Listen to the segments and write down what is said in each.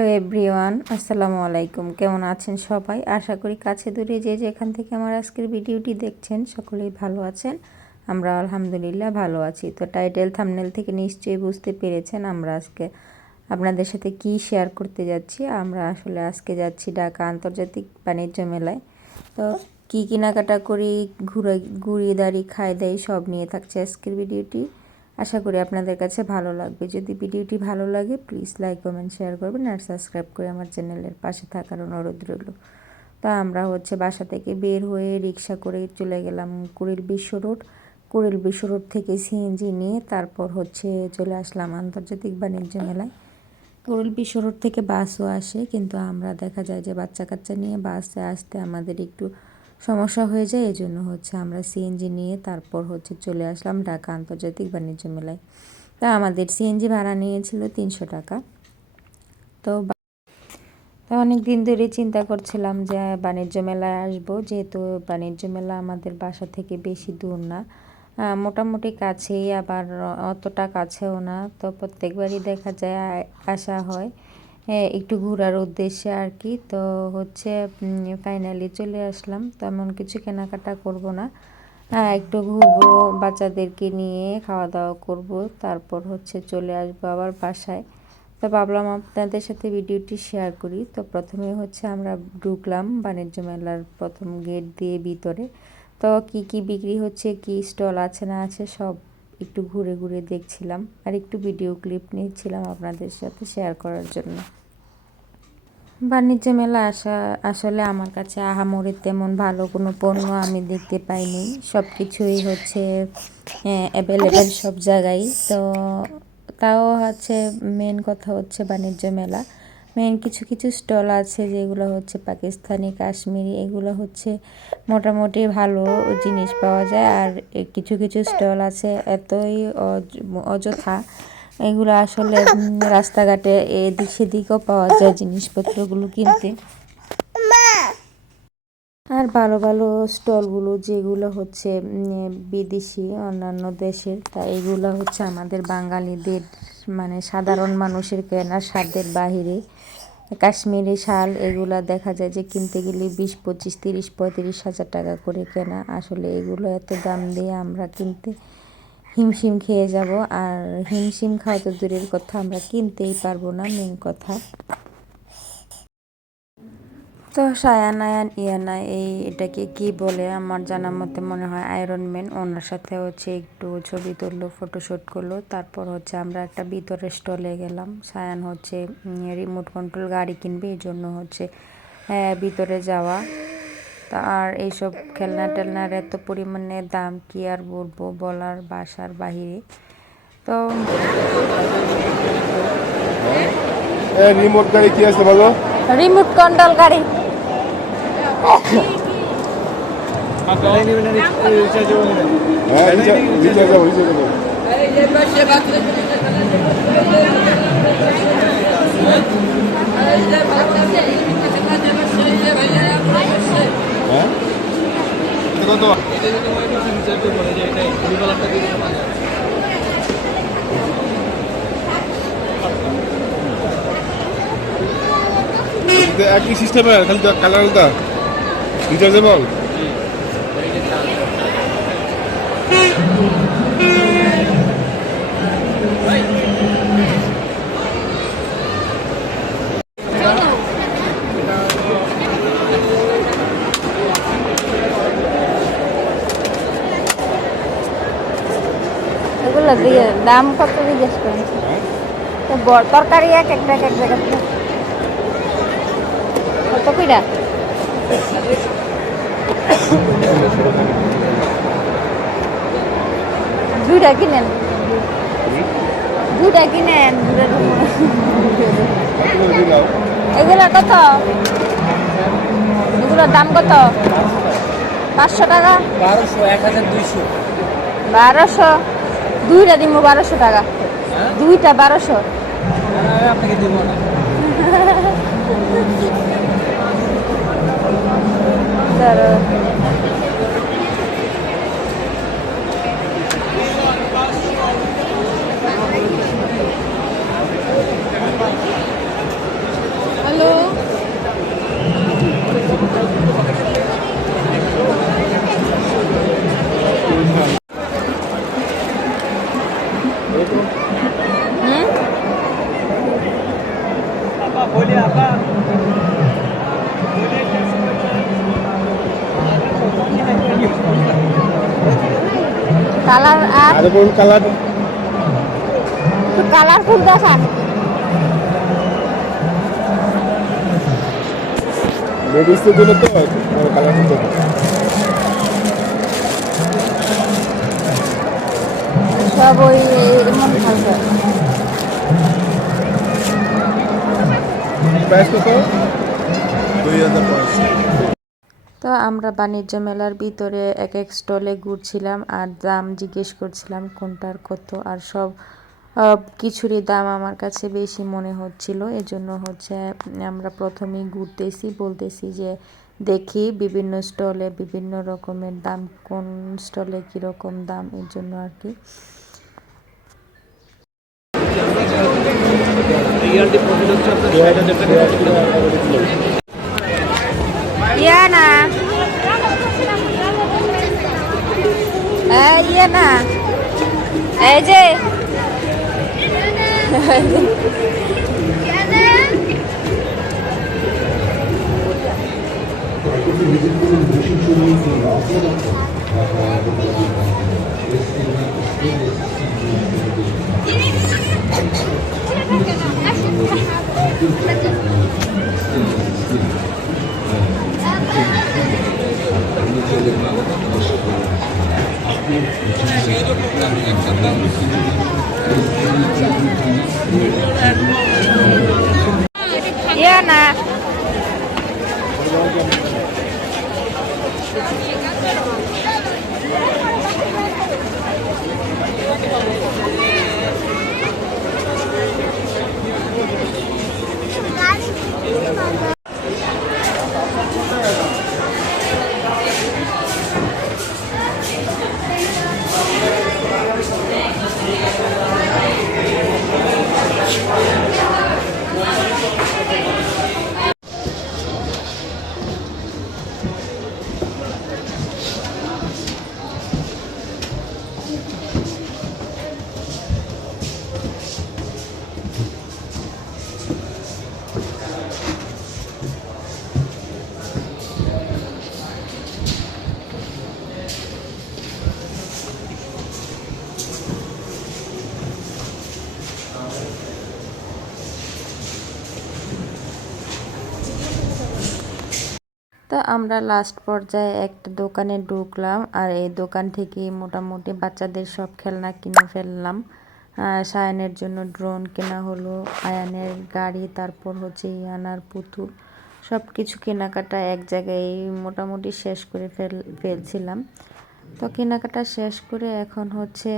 Hello everyone, আসসালামু আলাইকুম। কেমন আছেন সবাই? আশা করি কাছে দূরে যে যেখান থেকে আমার আজকের ভিডিওটি দেখছেন সকলেই ভালো আছেন। আমরা আলহামদুলিল্লাহ ভালো আছি। তো টাইটেল থাম্বনেল থেকে নিশ্চয়ই বুঝতে পেরেছেন আমরা আজকে আপনাদের সাথে কি শেয়ার করতে যাচ্ছি। আমরা আসলে আজকে যাচ্ছি ঢাকা আন্তর্জাতিক বাণিজ্য মেলায়। তো কী কেনাকাটা করি, ঘুরি দাঁড়ি খাই দাই সব নিয়ে থাকছে আজকের ভিডিওটি। আশা করি আপনাদের কাছে ভালো লাগবে। যদি ভিডিওটি ভালো লাগে প্লিজ লাইক কমেন্ট শেয়ার করবেন আর সাবস্ক্রাইব করে আমার চ্যানেলের পাশে থাকার অনুরোধ রইল। তা আমরা বাসা থেকে বের হয়ে রিক্সা করে চলে গেলাম কুড়িল বিশ্ব রোড। কুড়িল বিশ্ব রোড থেকে সিএনজি নিয়ে তারপর চলে আসলাম আন্তর্জাতিক বাণিজ্য মেলায়। কুড়িল বিশ্ব রোড থেকে বাসও আসে, কিন্তু আমরা দেখা যায় যে বাচ্চা কাচ্চা নিয়ে বাসে আসতে আমাদের একটু সমস্যা হয়ে যায়। এই জন্য আমরা সিএনজি নিয়ে তারপর চলে আসলাম ঢাকা আন্তর্জাতিক বাণিজ্য মেলায়। তা আমাদের সিএনজি ভাড়া নিয়েছিল 300 টাকা। তো অনেক দিন ধরে চিন্তা করছিলাম যে বাণিজ্য মেলায় আসবো, যেহেতু বাণিজ্য মেলা আমাদের বাসা থেকে বেশি দূর না, মোটামুটি কাছেই, আবার অতটা কাছেও না। তো প্রত্যেকবারই দেখা যায় আসা হয় একটু ঘোরার উদ্দেশ্যে আর কি। তো ফাইনালি চলে আসলাম। তেমন কিছু কেনাকাটা করব না, একটু ঘুরবো, বাচ্চাদেরকে নিয়ে খাওয়া দাওয়া করব, তারপর চলে আসবো আবার বাসায়। তো ভাবলাম আপনাদের সাথে ভিডিওটি শেয়ার করি। তো প্রথমে আমরা ঢুকলাম বাণিজ্য মেলার প্রথম গেট দিয়ে ভিতরে। তো কি বিক্রি হচ্ছে, কি স্টল আছে না আছে সব একটু ঘুরে ঘুরে দেখছিলাম আর একটু ভিডিও ক্লিপ নিচ্ছিলাম আপনাদের সাথে শেয়ার করার জন্য। বাণিজ্য মেলা আসলে আমার কাছে আহামরি তেমন ভালো কোনো পণ্য আমি দেখতে পাইনি। সব কিছুই অ্যাভেলেবেল সব জায়গায়। তো তাও মেন কথা বাণিজ্য মেলা, মেন কিছু কিছু স্টল আছে যেগুলো পাকিস্তানি, কাশ্মীরি, এগুলো মোটামুটি ভালো জিনিস পাওয়া যায়। আর কিছু কিছু স্টল আছে এতই অযথা, এগুলো আসলে রাস্তাঘাটে এদিক সেদিকও পাওয়া যায় জিনিসপত্রগুলো কিনতে। আর ভালো ভালো স্টলগুলো যেগুলো বিদেশি অন্যান্য দেশের, তা এগুলো আমাদের বাঙালিদের মানে সাধারণ মানুষের কেনার সাধ্যের বাহিরে। কাশ্মীরি শাল এগুলো দেখা যায় যে কিনতে গেলে 20, 25, 30, 35 হাজার টাকা করে কেনা। আসলে এগুলো এত দাম দিয়ে আমরা কিনতে হিমশিম খেয়ে যাব। আর হিমশিম খাওয়া তো দূরের কথা, আমরা কিনতেই পারবো না, মেন কথা। তো সায়ানায়ান ইয়ানা এটাকে কি বলে, আমার জানার মতে মনে হয় আয়রন ম্যান। ওনার সাথে একটু ছবি তুললো, ফটোশ্যুট করলো। তারপর আমরা একটা ভিতরে স্টলে গেলাম। সায়ান রিমোট কন্ট্রোল গাড়ি কিনবে, এই জন্য ভিতরে যাওয়া। তা আর এইসব খেলনা টেলনার এত পরিমাণে দাম কি আর বলবো, বলার বাসার বাহিরে। তো রিমোট গাড়ি কি আছে বলো? রিমোট কন্ট্রোল গাড়ি। একই সিস্টেমের, খালি কালার আলাদা, রিচার্জেবল। এগুলো দিয়ে দাম কত জিজ্ঞেস করেন? তো তরকারি এক জায়গা থেকে কত কইরা? দুইটা কিনেন, এগুলো কত? এগুলোর দাম কত? 500 টাকা, 1200, 1200, 1200। দুইটা দিব 1200 টাকা, দুইটা 1200। আপনাকে দিব না। কালার আর আর কোন কালার কালারফুল দেখান। লেডিসদের জন্য তো কালার করতে সব ওই এমন ভালো। প্রাইস কত 2500। তো আমরা বাণিজ্য মেলার ভিতরে এক এক স্টলে ঘুরছিলাম আর দাম জিজ্ঞেস করছিলাম কোনটার কত, আর সব কিছুরই দাম আমার কাছে বেশি মনে হচ্ছিল। এজন্য হচ্ছে আমরা প্রথমেই ঘুরতেছি, বলতেছি যে দেখি বিভিন্ন স্টলে বিভিন্ন রকমের দাম, কোন স্টলে কীরকম দাম, এর জন্য আর কি। ইয়া না ইয়ে না, এই যে ইয়া না তো আমরা লাস্ট পর্যায়ে একটা দোকানে ঢুকলাম, আর এই দোকান থেকে মোটামুটি বাচ্চাদের সব খেলনা কিনে ফেললাম। সায়ানের জন্য ড্রোন কেনা হলো, আয়ানের গাড়ি, তারপর হচ্ছে ইয়ানার পুতুল, সব কিছু কেনাকাটা এক জায়গায় মোটামুটি শেষ করে ফেলছিলাম। তো কেনাকাটা শেষ করে এখন হচ্ছে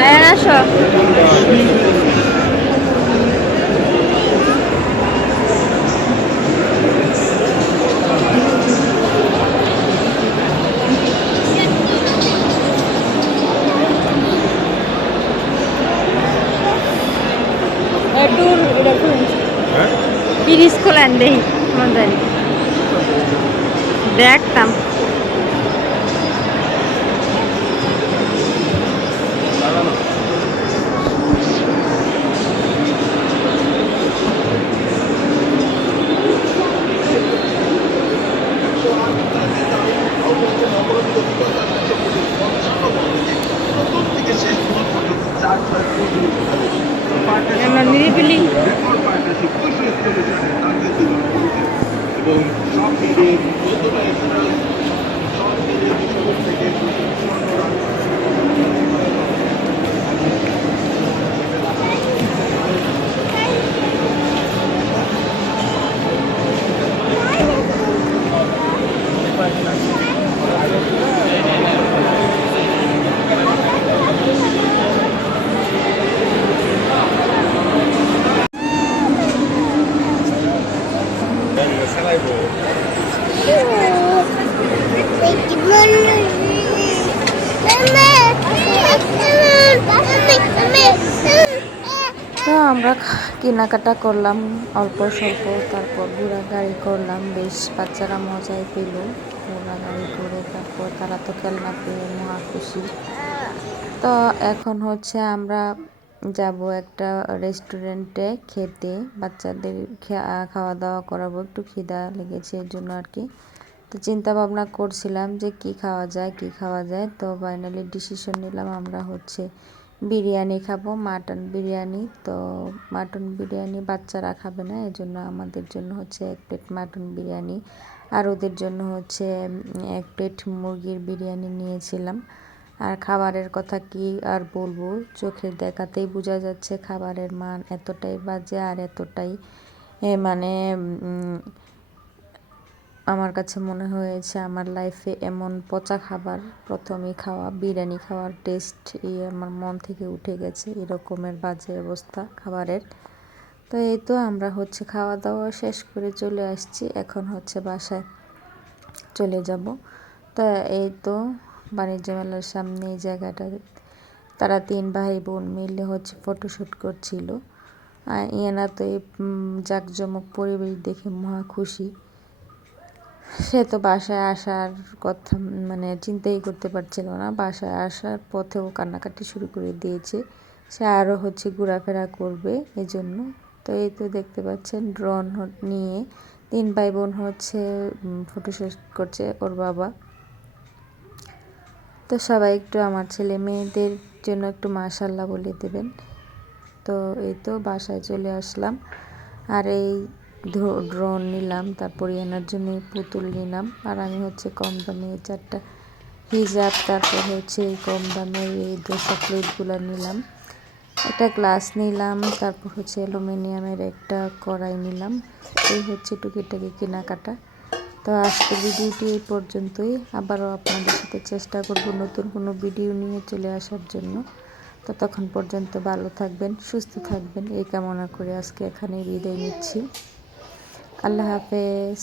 আয়ান আসো। দেন দেখি কেমন জানি দেখতাম। আমরা নিরিবিলি তো আমরা কেনাকাটা করলাম অল্প স্বল্প, তারপর ঘোরাঘুরি করলাম, বেশ বাচ্চারা মজাই পেল ঘোরাঘুরি করে। তারপর তারা তো খেলনা পেয়ে মহা খুশি। তো এখন হচ্ছে আমরা যাব একটা রেস্টুরেন্টে খেতে, বাচ্চাদের খাওয়া দাওয়া করাবো, একটু খিদা লেগেছে এর জন্য আর কি। তো চিন্তা ভাবনা করছিলাম যে কি খাওয়া যায়। তো ফাইনালি ডিসিশন নিলাম আমরা হচ্ছে বিরিয়ানি খাবো, মাটন বিরিয়ানি। তো মাটন বিরিয়ানি বাচ্চারা খাবে না, এজন্য আমাদের জন্য হচ্ছে 1 প্লেট মাটন বিরিয়ানি, আর ওদের জন্য হচ্ছে 1 প্লেট মুরগির বিরিয়ানি নিয়েছিলাম। আর খাবারের কথা কি আর বলবো, চোখের দেখাতেই বোঝা যাচ্ছে খাবারের মান এতটাই বাজে আর এতটাই মানে আমার কাছে মনে হয়েছে আমার লাইফে এমন পচা খাবার প্রথমেই খাওয়া। বিরিয়ানি খাওয়ার টেস্ট আমার মন থেকে উঠে গেছে, এরকমের বাজে অবস্থা খাবারের। তো এই তো আমরা হচ্ছে খাওয়া দাওয়া শেষ করে চলে আসছি, এখন হচ্ছে বাসায় চলে যাব। তো এই তো বাণিজ্য মেলার সামনে এই জায়গাটা তারা 3 ভাই বোন মিলে হচ্ছে ফটোশ্যুট করছিল। আর ইয়ানা তো এই জাঁকজমক পরিবেশ দেখে মহা খুশি। সে তো বাসায় আসার কথা মানে চিন্তাই করতে পারছিল না, বাসায় আসার পথেও কান্নাকাটি শুরু করে দিয়েছে। সে আরও হচ্ছে ঘোরাফেরা করবে এজন্য। তো এই তো দেখতে পাচ্ছেন ড্রোন নিয়ে 3 ভাই বোন হচ্ছে ফটোশ্যুট করছে ওর বাবা। তো সবাই একটু আমার ছেলে মেয়েদের জন্য একটু মাশাআল্লাহ বলে দেবেন। তো এই তো বাসায় চলে আসলাম, আর এই ড্রোন নিলাম, তারপর এনার জন্য পুতুল নিলাম, আর আমি হচ্ছে কম দামে 4টা হিজাব, তারপর হচ্ছে এই কম দামের এই দোসা প্লেটগুলো নিলাম, একটা গ্লাস নিলাম, তারপর হচ্ছে অ্যালুমিনিয়ামের একটা কড়াই নিলাম। এই হচ্ছে টুকিটাকি কেনাকাটা। তো আজকের ভিডিওটি এই পর্যন্তই, আবারও আপনাদের সাথে চেষ্টা করব নতুন কোনো ভিডিও নিয়ে চলে আসার জন্য। ততক্ষণ পর্যন্ত ভালো থাকবেন, সুস্থ থাকবেন এই কামনা করে আজকে এখানেই বিদায় নিচ্ছি। আল্লাহ হাফেজ।